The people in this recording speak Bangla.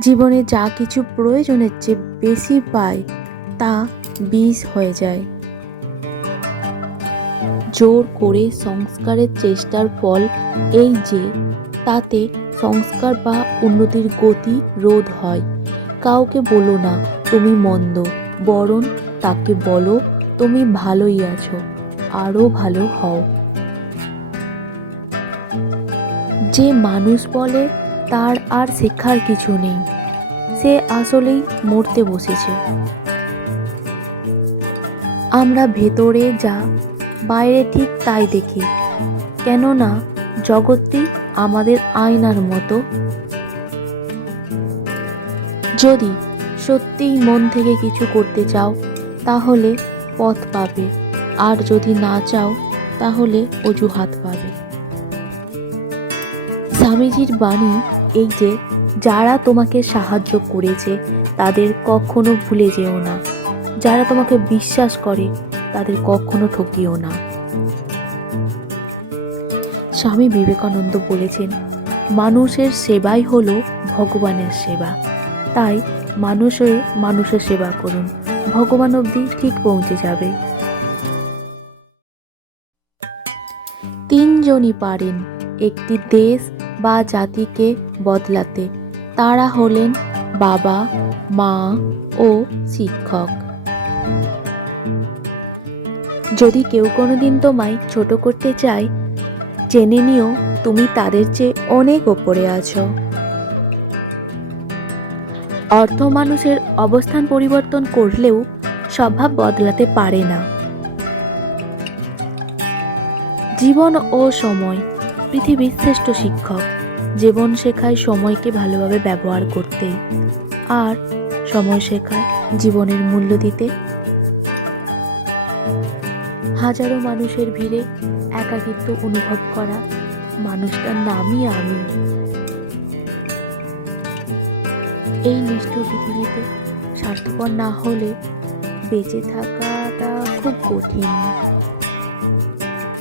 জীবনে যা কিছু প্রয়োজনের চেয়ে বেশি পায়, তা বিষ হয়ে যায়। জোর করে সংস্কারের চেষ্টার ফল এই যে, তাতে সংস্কার বা উন্নতির গতি রোধ হয়। কাউকে বলো না, তুমি মন্দ বরং তাকে বলো, তুমি ভালোই আছো আরও ভালো হও। যে মানুষ বলে তার আর শেখার কিছু নেই। সে আসলেই মরতে বসেছে। আমরা ভেতরে যা, বাইরে ঠিক তাই দেখি। কেননা জগৎটি আমাদের আয়নার মতো। যদি সত্যিই মন থেকে কিছু করতে চাও, তাহলে পথ পাবে। আর যদি না চাও, তাহলে অজুহাত পাবে। স্বামীজির বাণী এই যে, যারা তোমাকে সাহায্য করেছে, তাদের কখনো ভুলে যেও না। যারা তোমাকে বিশ্বাস করে, তাদের কখনো ঠকিও না। স্বামী বিবেকানন্দ বলেছেন, মানুষের সেবাই হলো ভগবানের সেবা। তাই মানুষ হয়ে মানুষের সেবা করুন। ভগবান অবধি ঠিক পৌঁছে যাবে। তিনজনই পারেন একটি দেশ বা জাতিকে বদলাতে। তারা হলেন বাবা, মা ও শিক্ষক। যদি কেউ কোনোদিন তোমায় ছোট করতে চায়, জেনে নিও তুমি তাদের চেয়ে অনেক ওপরে আছো। অর্থ মানুষের অবস্থান পরিবর্তন করলেও স্বভাব বদলাতে পারে না। জীবন ও সময়। পৃথিবীর শ্রেষ্ঠ শিক্ষক। জীবন শেখায় সময়কে ভালোভাবে ব্যবহার করতে। আর সময় শেখায় জীবনের মূল্য দিতে। হাজারো মানুষের ভিড়ে একাকিত্ব অনুভব করা মানুষটার নামই আমি। এই নিষ্ঠুর পৃথিবীতে স্বার্থপর না হলে বেঁচে থাকাটা খুব কঠিন।